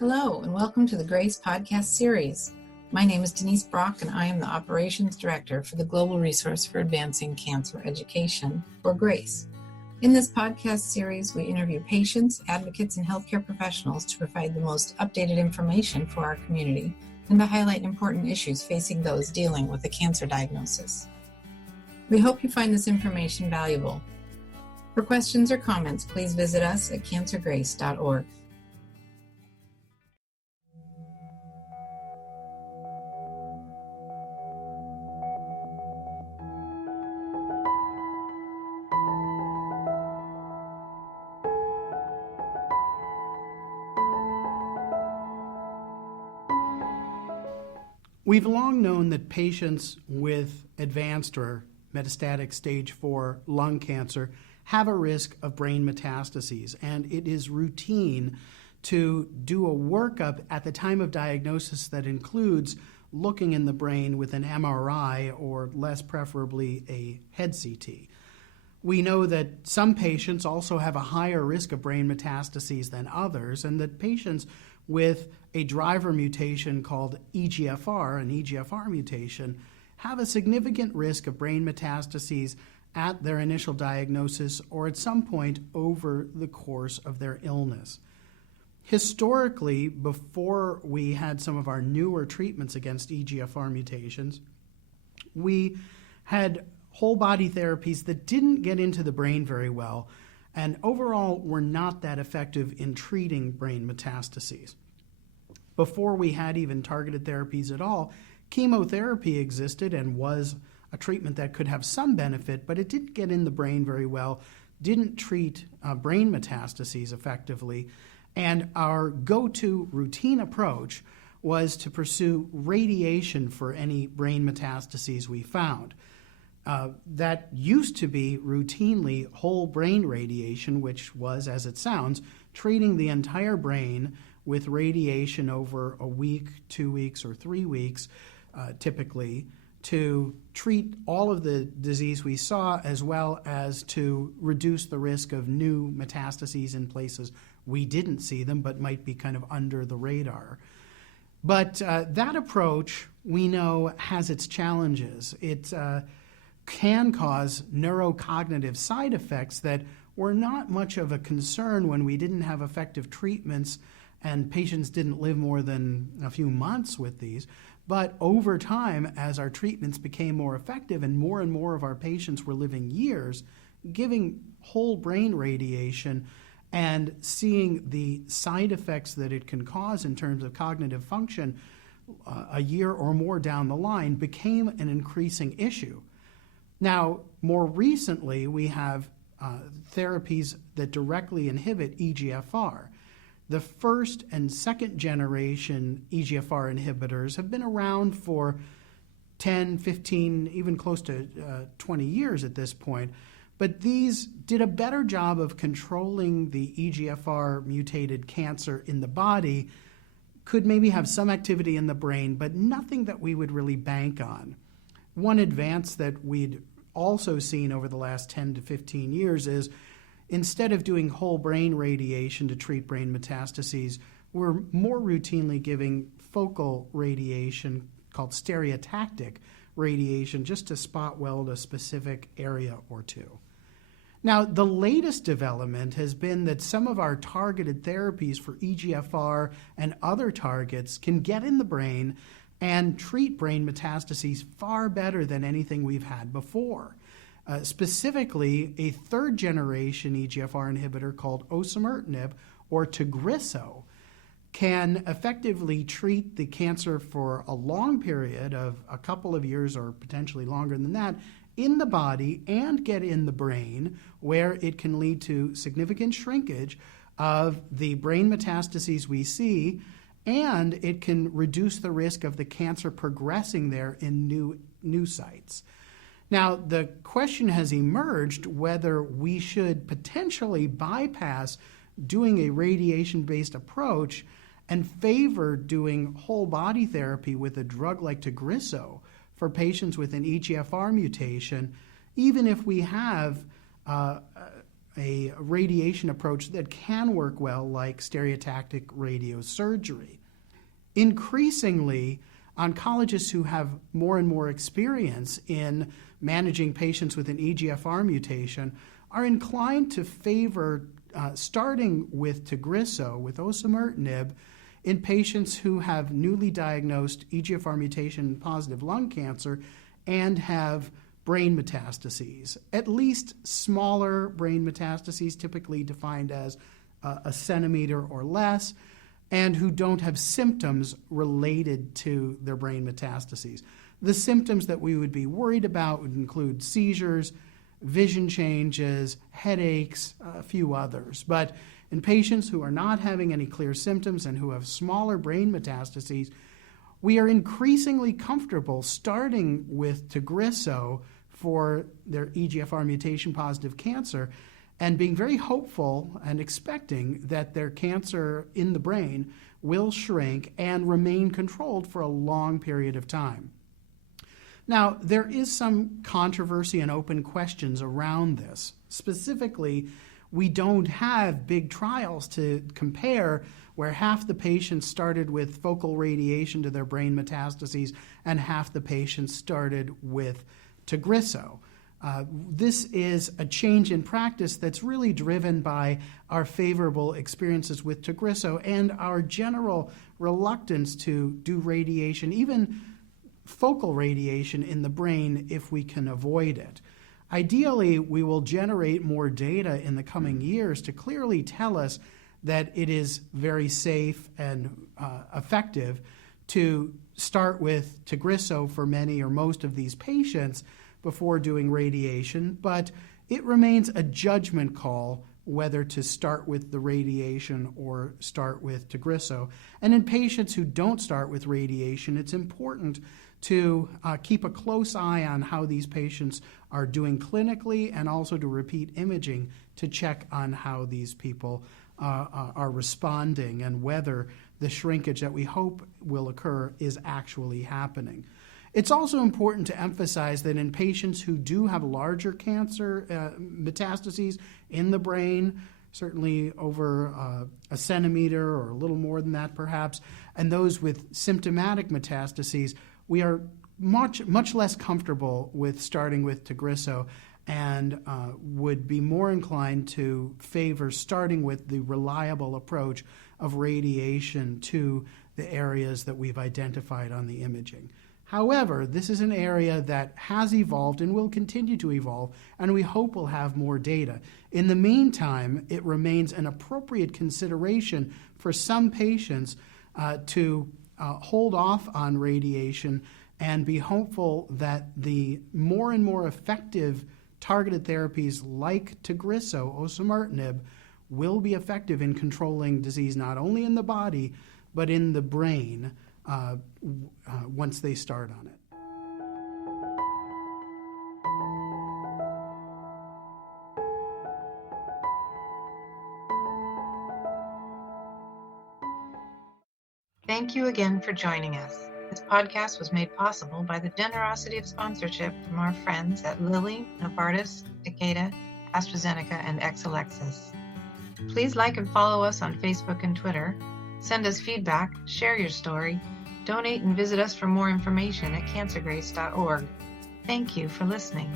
Hello, and welcome to the GRACE podcast series. My name is Denise Brock, and I am the Operations Director for the Global Resource for Advancing Cancer Education, or GRACE. In this podcast series, we interview patients, advocates, and healthcare professionals to provide the most updated information for our community and to highlight important issues facing those dealing with a cancer diagnosis. We hope you find this information valuable. For questions or comments, please visit us at cancergrace.org. We've long known that patients with advanced or metastatic stage 4 lung cancer have a risk of brain metastases, and it is routine to do a workup at the time of diagnosis that includes looking in the brain with an MRI or, less preferably, a head CT. We know that some patients also have a higher risk of brain metastases than others, and that patients with a driver mutation called EGFR, an EGFR mutation, have a significant risk of brain metastases at their initial diagnosis or at some point over the course of their illness. Historically, before we had some of our newer treatments against EGFR mutations, we had whole body therapies that didn't get into the brain very well and overall were not that effective in treating brain metastases. Before we had even targeted therapies at all, chemotherapy existed and was a treatment that could have some benefit, but it didn't get in the brain very well, didn't treat brain metastases effectively, and our go-to routine approach was to pursue radiation for any brain metastases we found. That used to be routinely whole brain radiation, which was, as it sounds, treating the entire brain with radiation over a week, 2 weeks, or 3 weeks, typically, to treat all of the disease we saw, as well as to reduce the risk of new metastases in places we didn't see them but might be kind of under the radar. But that approach, we know, has its challenges. It can cause neurocognitive side effects that were not much of a concern when we didn't have effective treatments and patients didn't live more than a few months with these. But over time, as our treatments became more effective and more of our patients were living years, giving whole brain radiation and seeing the side effects that it can cause in terms of cognitive function a year or more down the line became an increasing issue. Now, more recently, we have therapies that directly inhibit EGFR. The first and second generation EGFR inhibitors have been around for 10, 15, even close to 20 years at this point, but these did a better job of controlling the EGFR mutated cancer in the body, could maybe have some activity in the brain, but nothing that we would really bank on. One advance that we'd also seen over the last 10 to 15 years is instead of doing whole brain radiation to treat brain metastases, we're more routinely giving focal radiation called stereotactic radiation just to spot weld a specific area or two. Now, the latest development has been that some of our targeted therapies for EGFR and other targets can get in the brain and treat brain metastases far better than anything we've had before. Specifically, a third-generation EGFR inhibitor called osimertinib, or Tagrisso, can effectively treat the cancer for a long period of a couple of years or potentially longer than that in the body and get in the brain, where it can lead to significant shrinkage of the brain metastases we see, and it can reduce the risk of the cancer progressing there in new sites. Now, the question has emerged whether we should potentially bypass doing a radiation-based approach and favor doing whole body therapy with a drug like Tagrisso for patients with an EGFR mutation, even if we have a radiation approach that can work well, like stereotactic radiosurgery. Increasingly, oncologists who have more and more experience in managing patients with an EGFR mutation are inclined to favor starting with Tagrisso, with osimertinib, in patients who have newly diagnosed EGFR mutation-positive lung cancer and have brain metastases, at least smaller brain metastases, typically defined as a centimeter or less, and who don't have symptoms related to their brain metastases. The symptoms that we would be worried about would include seizures, vision changes, headaches, a few others. But in patients who are not having any clear symptoms and who have smaller brain metastases, we are increasingly comfortable starting with Tagrisso for their EGFR mutation-positive cancer and being very hopeful and expecting that their cancer in the brain will shrink and remain controlled for a long period of time. Now, there is some controversy and open questions around this. Specifically, we don't have big trials to compare where half the patients started with focal radiation to their brain metastases and half the patients started with Tagrisso. This is a change in practice that's really driven by our favorable experiences with Tagrisso and our general reluctance to do radiation, even focal radiation in the brain, if we can avoid it. Ideally, we will generate more data in the coming years to clearly tell us that it is very safe and effective to start with Tagrisso for many or most of these patients before doing radiation, but it remains a judgment call whether to start with the radiation or start with Tagrisso. And in patients who don't start with radiation, it's important to keep a close eye on how these patients are doing clinically and also to repeat imaging to check on how these people are responding and whether the shrinkage that we hope will occur is actually happening. It's also important to emphasize that in patients who do have larger cancer metastases in the brain, certainly over a centimeter or a little more than that perhaps, and those with symptomatic metastases, we are much less comfortable with starting with Tagrisso and would be more inclined to favor starting with the reliable approach of radiation to the areas that we've identified on the imaging. However, this is an area that has evolved and will continue to evolve, and we hope we'll have more data. In the meantime, it remains an appropriate consideration for some patients to hold off on radiation and be hopeful that the more and more effective targeted therapies like Tagrisso, osimertinib, will be effective in controlling disease not only in the body, but in the brain once they start on it. Thank you again for joining us. This podcast was made possible by the generosity of sponsorship from our friends at Lilly, Novartis, Takeda, AstraZeneca, and Exelixis. Please like and follow us on Facebook and Twitter. Send us feedback, share your story, donate and visit us for more information at cancergrace.org. Thank you for listening.